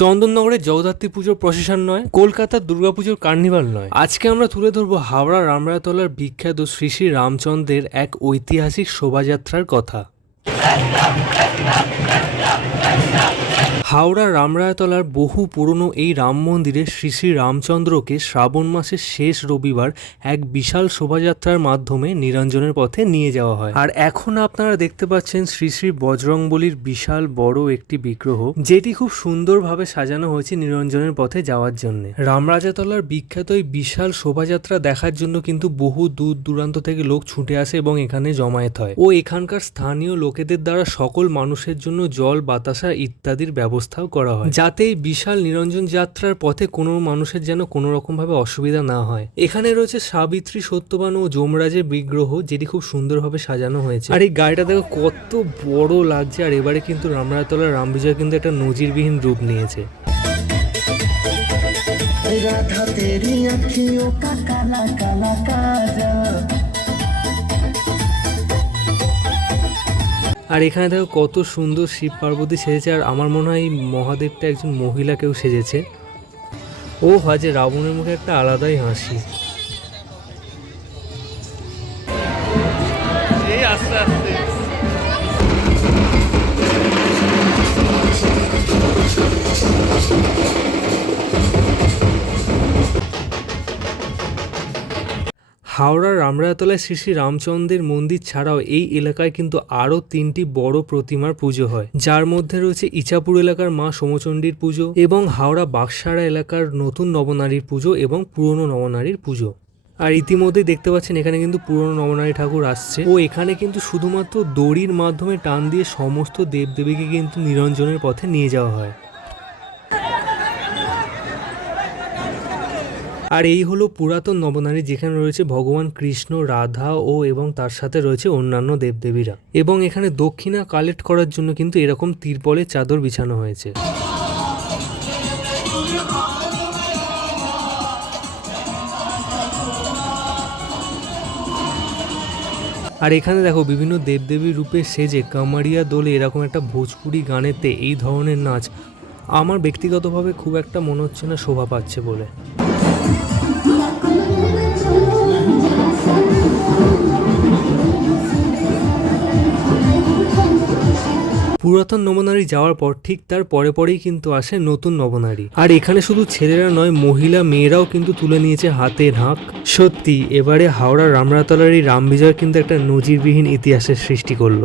চন্দননগরের জগদ্ধাত্রী পুজোর প্রসেশন নয়, কলকাতার দুর্গাপুজোর কার্নিভাল নয়। আজকে আমরা তুলে ধরবো হাওড়া রামরায়তলার বিখ্যাত শ্রী শ্রী রামচন্দ্রের এক ঐতিহাসিক শোভাযাত্রার কথা। হাওড়া রামরায়তলার বহু পুরনো এই রাম মন্দিরে শ্রী শ্রী রামচন্দ্রকে শ্রাবণ মাসের শেষ রবিবার এক বিশাল শোভাযাত্রার মাধ্যমে নিরঞ্জনের পথে নিয়ে যাওয়া হয়। আর এখন আপনারা দেখতে পাচ্ছেন শ্রী শ্রী বজরংবলির বিশাল বড় একটি বিগ্রহ, যেটি খুব সুন্দরভাবে সাজানো হয়েছে নিরঞ্জনের পথে যাওয়ার জন্য। রামরাজাতলার বিখ্যাত এই বিশাল শোভাযাত্রা দেখার জন্য কিন্তু বহু দূর দূরান্ত থেকে লোক ছুটে আসে এবং এখানে জমায়েত হয়। ও এখানকার স্থানীয় লোকেদের দ্বারা সকল মানুষের জন্য জল জল, বাতাসা ইত্যাদির ব্যবস্থাও করা হয়। যাতে এই বিশাল নিরঞ্জন যাত্রার পথে কোনো মানুষের যেন কোনো রকমভাবে অসুবিধা না হয়। এখানে রয়েছে সাবিত্রী সত্যবান ও যমরাজের বিগ্রহ, যেটি খুব সুন্দরভাবে সাজানো হয়েছে। আর এই গাড়িটা দেখো কত বড় লাগছে, আর এবারে কিন্তু রামরাতলা রামবিজয় কিন্তু একটা নজিরবিহীন রূপ নিয়েছে। রাধা তেরি আঁখিও কালা কালা কাজা আর এখানে দেখো কত সুন্দর শিব পার্বতী সেজেছে, আর আমার মনে হয় মহাদেবটা একজন মহিলাকেও সেজেছে। ও হাজে, রাবণের মুখে একটা আলাদাই হাসি। আস্তে আস্তে। হাওড়ার রামরায়তলায় শ্রী শ্রী রামচন্দ্রের মন্দির ছাড়াও এই এলাকায় কিন্তু আরও তিনটি বড় প্রতিমার পুজো হয়। যার মধ্যে রয়েছে ইচাপুর এলাকার মা সমচণ্ডীর পুজো এবং হাওড়া বাগসারা এলাকার নতুন নবনারীর পুজো এবং পুরনো নবনারীর পুজো। আর ইতিমধ্যেই দেখতে পাচ্ছেন এখানে কিন্তু পুরনো নবনারী ঠাকুর আসছে। ও এখানে কিন্তু শুধুমাত্র দড়ির মাধ্যমে টান দিয়ে সমস্ত দেবদেবীকে কিন্তু নিরঞ্জনের পথে নিয়ে যাওয়া হয়। আর এই হলো পুরাতন নবনারী যেখানে রয়েছে ভগবান কৃষ্ণ, রাধা ও এবং তার সাথে রয়েছে অন্যান্য দেবদেবীরা। এবং এখানে দক্ষিণা কালেক্ট করার জন্য কিন্তু এরকম তিরপলের চাদর বিছানো হয়েছে। আর এখানে দেখো বিভিন্ন দেবদেবীর রূপে সেজে কামারিয়া দোলে এরকম একটা ভোজপুরি গানেতে এই ধরনের নাচ আমার ব্যক্তিগতভাবে খুব একটা মনে হচ্ছে না শোভা পাচ্ছে বলে। পুরাতন নবনারী যাওয়ার পর ঠিক তার পরে পরেই কিন্তু আসে নতুন নবনারী। আর এখানে শুধু ছেলেরা নয়, মহিলা মেয়েরাও কিন্তু তুলে নিয়েছে হাতে ঢাক। সত্যি, এবারে হাওড়া রামরাতলার এই রামবিজয় কিন্তু একটা নজিরবিহীন ইতিহাসের সৃষ্টি করল।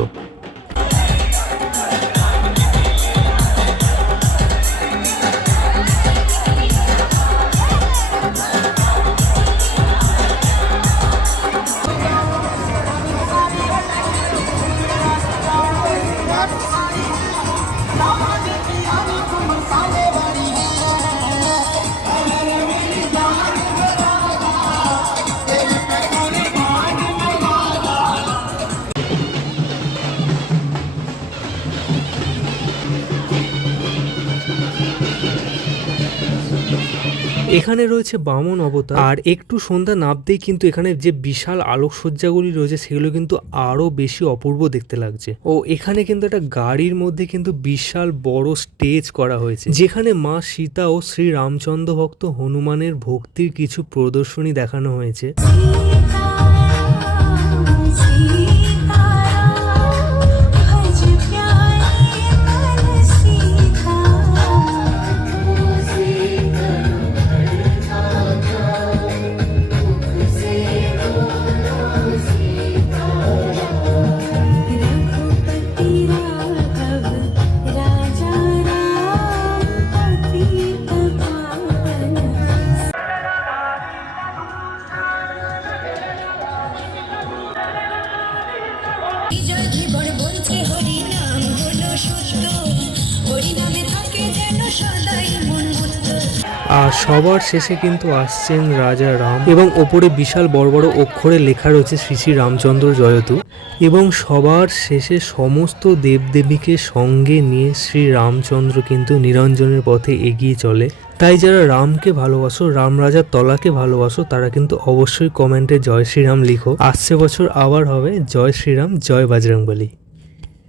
এখানে রয়েছে বামন অবতার। আর একটু সন্ধ্যা নামতেই কিন্তু এখানে যে বিশাল আলোকসজ্জাগুলি রয়েছে, সেগুলো কিন্তু আরও বেশি অপূর্ব দেখতে লাগছে। ও এখানে কিন্তু একটা গাড়ির মধ্যে কিন্তু বিশাল বড় স্টেজ করা হয়েছে, যেখানে মা সীতা ও শ্রী রামচন্দ্র ভক্ত হনুমানের ভক্তির কিছু প্রদর্শনী দেখানো হয়েছে। জয় আর সবার শেষে কিন্তু আসছেন রাজা রাম এবং ওপরে বিশাল বড় বড় অক্ষরে লেখা রয়েছে শ্রী শ্রী রামচন্দ্র জয়তু এবং সবার শেষে সমস্ত দেবদেবীকে সঙ্গে নিয়ে শ্রী রামচন্দ্র কিন্তু নিরঞ্জনের পথে এগিয়ে চলে। তাই যারা রামকে ভালোবাসো, রাম রাজার তলাকে ভালোবাসো, তারা কিন্তু অবশ্যই কমেন্টে জয় শ্রীরাম লিখো। আসছে বছর আবার হবে জয় শ্রীরাম, জয় বাজরংবলী।